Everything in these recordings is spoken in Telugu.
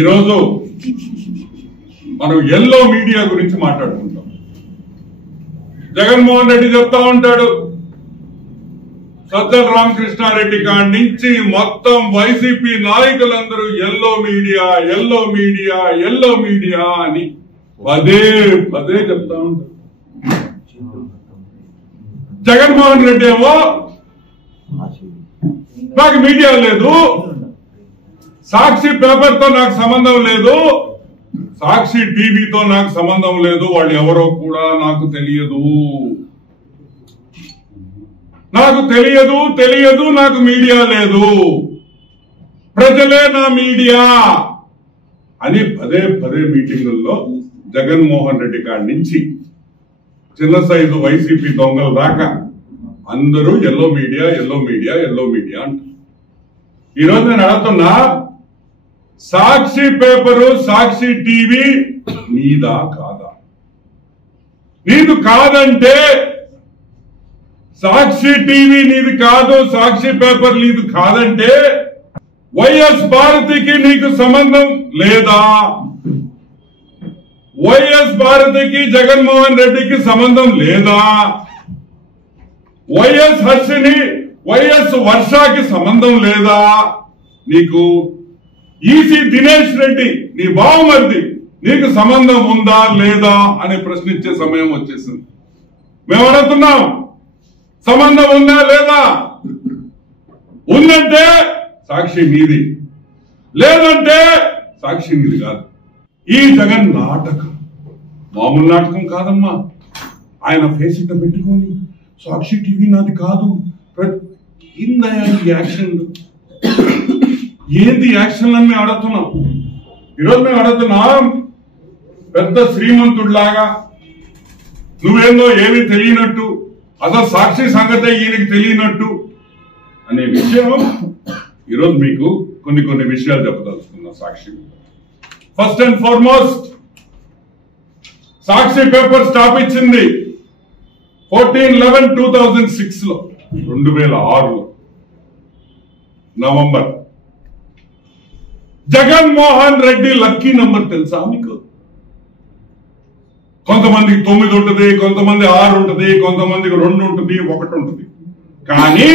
ఈరోజు మనం ఎల్లో మీడియా గురించి మాట్లాడుకుంటాం. జగన్మోహన్ రెడ్డి చెప్తా ఉంటాడు, సజ్జల రామకృష్ణారెడ్డి కాడి నుంచి మొత్తం వైసీపీ నాయకులందరూ yellow media yellow media yellow media అని పదే పదే చెప్తా ఉంటారు. జగన్మోహన్ రెడ్డి ఏమో నాకు మీడియా లేదు, సాక్షి పేపర్ తో నాకు సంబంధం లేదు, సాక్షి టీవీతో నాకు సంబంధం లేదు, వాళ్ళు ఎవరో కూడా నాకు తెలియదు, నాకు మీడియా లేదు, ప్రజలే నా మీడియా అని పదే పదే మీటింగుల్లో జగన్మోహన్ రెడ్డి కాడి నుంచి చిన్న సైజు వైసీపీ దొంగల దాకా అందరూ yellow media yellow media yellow media అంటారు. ఈరోజు నేను అడుగుతున్నా, సాక్షి పేపరు సాక్షి టీవీ నీదా కాదా? నీది కాదంటే, సాక్షి టీవీ నీది కాదు, సాక్షి పేపర్ నీది కాదంటే వైఎస్ భారతికి నీకు సంబంధం లేదా? వైఎస్ భారతికి జగన్మోహన్ రెడ్డికి సంబంధం లేదా? వైఎస్ హర్షిని వైఎస్ వర్షకి సంబంధం లేదా? నీకు ఈసీ దినేష్ రెడ్డి నీ బావమరిది నీకు సంబంధం ఉందా లేదా అని ప్రశ్నించే సమయం వచ్చేసింది. మేము అడుగుతున్నాం, సంబంధం ఉందా లేదా? ఉందంటే సాక్షి నీది, లేదంటే సాక్షి నీది కాదు. ఈ జగన్ నాటకం మామూలు నాటకం కాదమ్మా. ఆయన ఫేస్ ఇట్ట పెట్టుకొని సాక్షి టీవీ నాది కాదు, యాక్షన్ ఏంది యాక్షన్ అని మేము అడుగుతున్నాం. ఈరోజు మేము అడుగుతున్నాం, పెద్ద శ్రీమంతుడిలాగా నువ్వేందో ఏమీ తెలియనట్టు, అసలు సాక్షి సంగతే ఈయనకి తెలియనట్టు అనే విషయం ఈరోజు మీకు కొన్ని విషయాలు చెప్పదలుచుకున్నా. Sakshi first and foremost, Sakshi paper స్థాపించింది 14/11/2006 లో, 2006లో November. Jaganmohan Reddy lucky number తెలుసా మీకు? కొంతమందికి 9 ఉంటుంది, కొంతమంది 6 ఉంటుంది, కొంతమందికి 2 ఉంటుంది, 1 ఉంటుంది. కానీ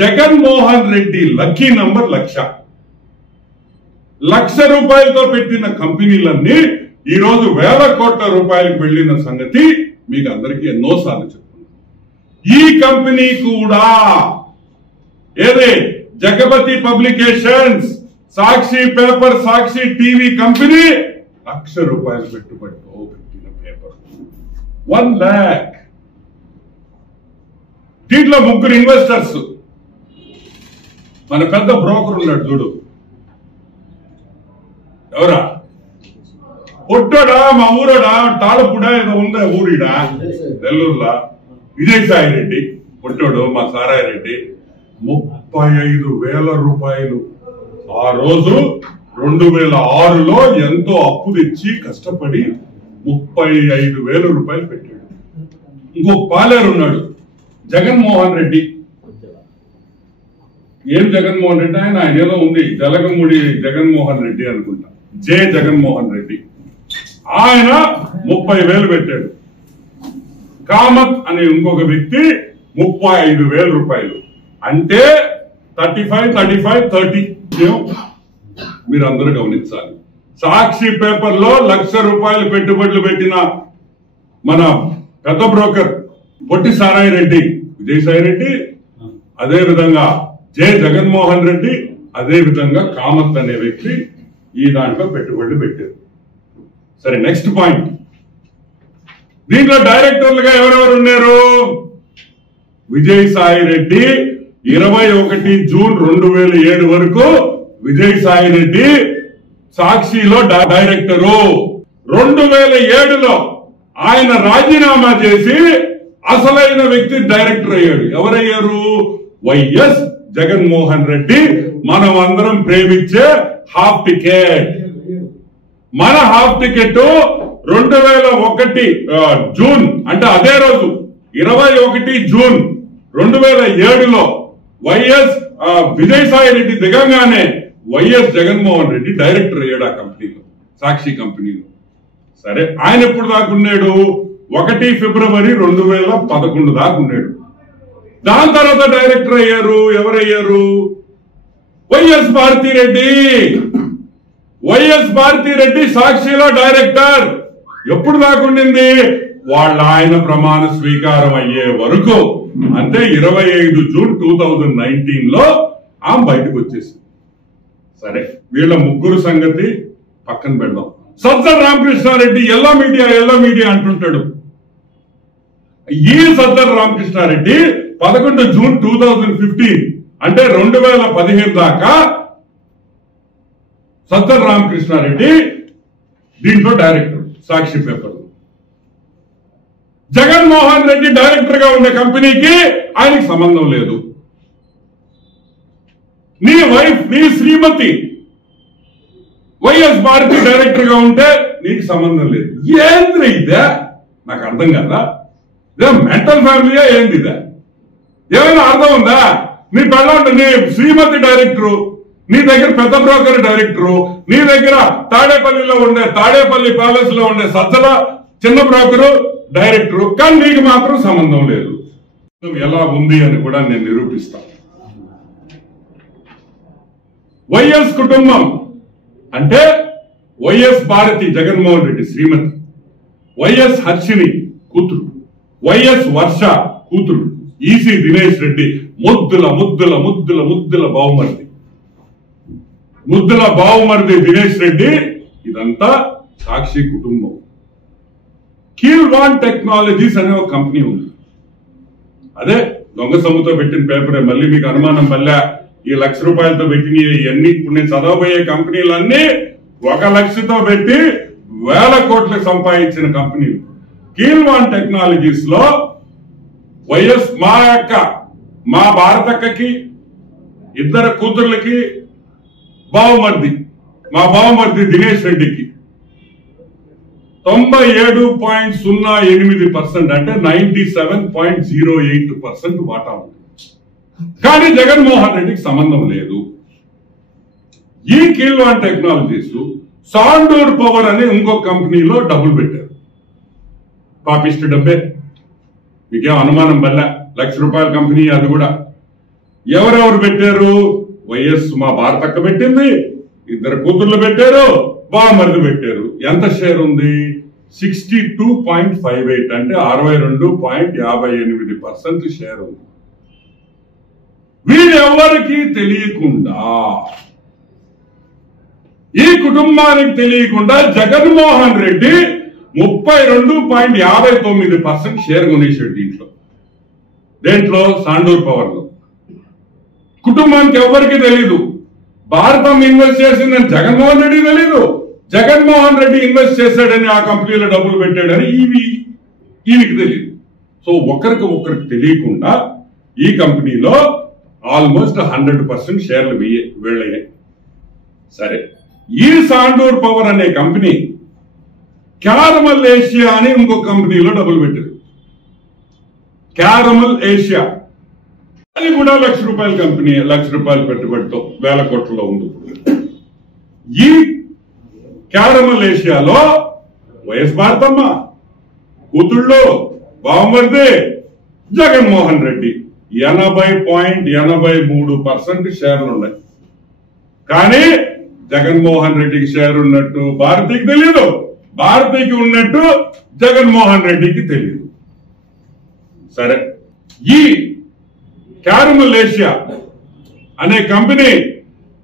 జగన్మోహన్ రెడ్డి లక్కీ నంబర్ 1,00,000. 1,00,000 రూపాయలతో పెట్టిన కంపెనీలన్నీ ఈ రోజు వేల కోట్ల రూపాయలకు వెళ్లిన సంగతి మీకు అందరికీ ఎన్నోసార్లు చెప్తున్నాను. ఈ కంపెనీ కూడా ఏదే జగపతి పబ్లికేషన్స్, సాక్షి పేపర్, సాక్షి టీవీ కంపెనీ 1,00,000 రూపాయలు పెట్టుబడితో పెట్టిన పేపర్ 1 lakh. దీంట్లో 3 ఇన్వెస్టర్స్. మన పెద్ద బ్రోకర్ ఉన్నాడు చూడు, ఎవరా? పొట్టోడా, మా ఊరోడా, తాళపుడా ఏదో ఉందా ఊరిడా నెల్లూరులా, విజయసాయి రెడ్డి పొట్టోడు, మా సారాయి రెడ్డి 35,000 రూపాయలు ఆ రోజు 2006లో ఎంతో అప్పు తెచ్చి కష్టపడి 35,000 రూపాయలు పెట్టాడు. ఇంకో పాలేరు ఉన్నాడు జగన్మోహన్ రెడ్డి. ఏం జగన్మోహన్ రెడ్డి? ఆయన ఏదో ఉంది, జలగముడి జగన్మోహన్ రెడ్డి అనుకుంటా, జే జగన్మోహన్ రెడ్డి. ఆయన 30,000 పెట్టాడు. కామత్ అనే ఇంకొక వ్యక్తి 35,000 రూపాయలు. అంటే 35, 30 మీరు అందరూ గమనించాలి. సాక్షి పేపర్ లో 1,00,000 రూపాయలు పెట్టుబడులు పెట్టిన మన పెద్ద బ్రోకర్ పొట్టి సారాయి రెడ్డి, విజయసాయి రెడ్డి, అదే విధంగా జే జగన్మోహన్ రెడ్డి, అదే విధంగా కామత్ అనే వ్యక్తి ఈ దాంట్లో పెట్టుబడులు పెట్టారు. సరే, నెక్స్ట్ పాయింట్. దీంట్లో డైరెక్టర్లుగా ఎవరెవరు ఉన్నారు? విజయసాయి రెడ్డి 21 జూన్ 2007 వరకు విజయసాయి రెడ్డి సాక్షిలో డైరెక్టరు. 2007లో ఆయన రాజీనామా చేసి అసలైన వ్యక్తి డైరెక్టర్ అయ్యాడు. ఎవరయ్యారు? వైఎస్ జగన్మోహన్ రెడ్డి. మనం అందరం ప్రేమించే హాఫ్ టికెట్. మన హాఫ్ టికెట్ 2001 జూన్, అంటే అదే రోజు 21 జూన్ 2007లో వైఎస్ విజయసాయి రెడ్డి దిగంగానే వైఎస్ జగన్మోహన్ రెడ్డి డైరెక్టర్ అయ్యాడు ఆ కంపెనీలో, సాక్షి కంపెనీలో. సరే, ఆయన ఎప్పుడు దాకున్నాడు? 1 ఫిబ్రవరి 2011 దాకున్నాడు. దాని తర్వాత డైరెక్టర్ అయ్యారు ఎవరయ్యారు? వైఎస్ భారతిరెడ్డి. వైఎస్ భారతిరెడ్డి సాక్షిలో డైరెక్టర్. ఎప్పుడు దాకుండింది? వాళ్ళ ఆయన ప్రమాణ స్వీకారం అయ్యే వరకు, అంటే 25 జూన్ 2019లో ఆమె బయటకు వచ్చేసింది. సరే, వీళ్ళ ముగ్గురు సంగతి పక్కన పెడదాం. సజ్జల రామకృష్ణారెడ్డి ఎల్లో మీడియా అంటుంటాడు. ఈ సజ్జల రామకృష్ణారెడ్డి 11 జూన్ 2015 అంటే 2015 దాకా సజ్జల రామకృష్ణారెడ్డి దీంట్లో డైరెక్టర్ సాక్షి పేపర్. జగన్మోహన్ రెడ్డి డైరెక్టర్ గా ఉన్న కంపెనీకి ఆయనకి సంబంధం లేదు. నీ వైఫ్, నీ శ్రీమతి వైఎస్ భారతి డైరెక్టర్ గా ఉంటే నీకు సంబంధం లేదు. ఏంది ఇదే? నాకు అర్థం కదా. ఇదే మెంటల్ ఫ్యామిలీయా ఏంది ఇదే? ఏమైనా అర్థం ఉందా? నీ పెళ్ళ నీ శ్రీమతి డైరెక్టరు, నీ దగ్గర పెద్ద బ్రోకర్ డైరెక్టరు, నీ దగ్గర తాడేపల్లి ప్యాలెస్ లో ఉండే సజ్జల చిన్న బ్రోకరు డైరెక్టరు, కానీ నీకు మాత్రం సంబంధం లేదు. ఎలా ఉంది అని కూడా నేను నిరూపిస్తాను. వైఎస్ కుటుంబం అంటే వైఎస్ భారతి జగన్మోహన్ రెడ్డి శ్రీమతి, వైఎస్ హర్షిని కూతురు, వైఎస్ వర్ష కూతురు, ఈసీ దినేష్ రెడ్డి ముద్దుల బావుమర్ది దినేష్ రెడ్డి. ఇదంతా సాక్షి కుటుంబం. కీల్వాన్ టెక్నాలజీస్ అనే ఒక కంపెనీ ఉంది. అదే దొంగ సొమ్ముతో పెట్టిన పేపరే. మళ్ళీ మీకు అనుమానం పల్లె ఈ ₹1,00,000 పెట్టిన ఇవన్నీ ఇప్పుడు నేను చదవబోయే కంపెనీలన్నీ 1 లక్షతో పెట్టి 1000 కోట్లు సంపాదించిన కంపెనీలు. కీల్వాన్ టెక్నాలజీస్ లో వైఎస్ మా భారతక్కకి 2 కూతుర్లకి మా బావమర్ది దినేష్ రెడ్డికి 97.08% అంటే 97.08% వాటా ఉంది. కానీ జగన్మోహన్ రెడ్డికి సంబంధం లేదు. ఈ కీల్వాన్ టెక్నాలజీస్ సాండూర్ పవర్ అనే ఇంకో కంపెనీలో డబ్బులు పెట్టారు. పాపిస్ట్ డబ్బే, మీకేం అనుమానం వల్ల ₹1,00,000 కంపెనీ. అది కూడా ఎవరెవరు పెట్టారు? వైఎస్ మా భారతక్క పెట్టింది, 2 కూతుర్లు పెట్టారు, బామర్ది పెట్టారు. ఎంత షేర్ ఉంది? 62.58 అంటే 62.58% షేర్ ఉంది. వీరెవ్వరికీ తెలియకుండా, ఈ కుటుంబానికి తెలియకుండా జగన్మోహన్ రెడ్డి 32.59% షేర్ కొనేసాడు దేంట్లో సాండూర్ పవర్ లో. కుటుంబానికి ఎవరికి తెలీదు. భారతం ఇన్వెస్ట్ చేసిందని జగన్మోహన్ రెడ్డి తెలీదు. జగన్మోహన్ రెడ్డి ఇన్వెస్ట్ చేశాడని ఆ కంపెనీలో డబ్బులు పెట్టాడని ఈయనకి తెలియదు. సో ఒకరికి తెలియకుండా ఈ కంపెనీలో ఆల్మోస్ట్ 100% షేర్లు వెళ్ళాయి. సరే, ఈ సాండూర్ పవర్ అనే కంపెనీ క్యారమల్ ఏషియా అని ఇంకో కంపెనీలో డబ్బులు పెట్టారు. క్యారమల్ ఏషియా అది కూడా ₹1,00,000 కంపెనీ. ₹1,00,000 పెట్టుబడితో 1000 కోట్లలో ఉంది. ఈ క్యారమల్ ఏషియాలో వైఎస్ భారతమ్మ కూతుళ్ళు, బావమర్ది జగన్మోహన్ రెడ్డి 80.83% షేర్లు ఉన్నాయి. కానీ జగన్మోహన్ రెడ్డికి షేర్ ఉన్నట్టు భారతికి తెలియదు, భారతికి ఉన్నట్టు జగన్మోహన్ రెడ్డికి తెలియదు. సరే, ఈ క్యారమల్ ఏషియా అనే కంపెనీ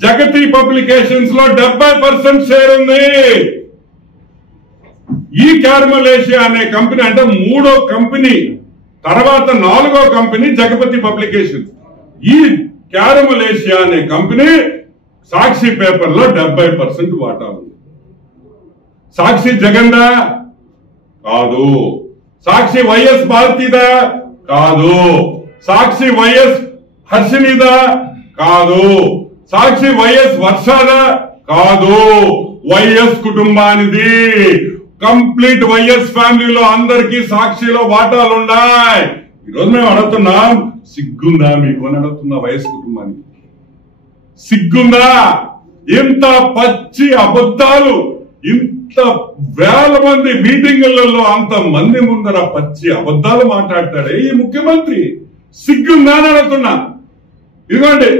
జగతి పబ్లికేషన్స్ లో 70% షేర్ ఉంది. ఈ క్యారమల్ ఏషియా అనే కంపెనీ అంటే 3వ కంపెనీ తర్వాత 4వ కంపెనీ జగపతి పబ్లికేషన్స్. ఈ క్యారమల్ ఏషియా అనే కంపెనీ సాక్షి పేపర్ లో 70% వాటా ఉంది. సాక్షి జగన్దా? కాదు. సాక్షి వైఎస్ భారతిదా? కాదు. సాక్షి వైఎస్ హర్షినిదా? కాదు. సాక్షి వైఎస్ వర్షాదా? కాదు. వైఎస్ కుటుంబానిది. కంప్లీట్ వైఎస్ ఫ్యామిలీలో అందరికీ సాక్షిలో వాటాలు ఉన్నాయి. ఈరోజు మేము అడుగుతున్నాం, సిగ్గుందా మీకు అని అడుగుతున్నా. వైఎస్ కుటుంబానికి సిగ్గుందా? ఇంత పచ్చి అబద్ధాలు, ఇంత వేల మంది మీటింగులలో అంత మంది ముందర పచ్చి అబద్ధాలు మాట్లాడతాడే ఈ ముఖ్యమంత్రి. సిగ్గుందా అని అడుగుతున్నా. ఇదిగోండి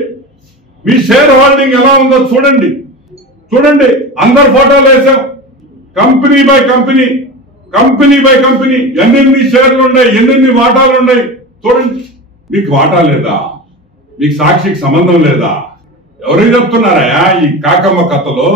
మీ షేర్ హోల్డింగ్ ఎలా ఉందో చూడండి, చూడండి. అందరు ఫోటోలు వేసాం. Company by company, company by company ఎన్నెన్ని షేర్లు ఉన్నాయి, ఎన్నెన్ని వాటాలు ఉన్నాయి చూడండి. మీకు వాటా లేదా? మీకు సాక్షికి సంబంధం లేదా? ఎవరికి చెప్తున్నారా ఈ కాకమ్మ కథలో?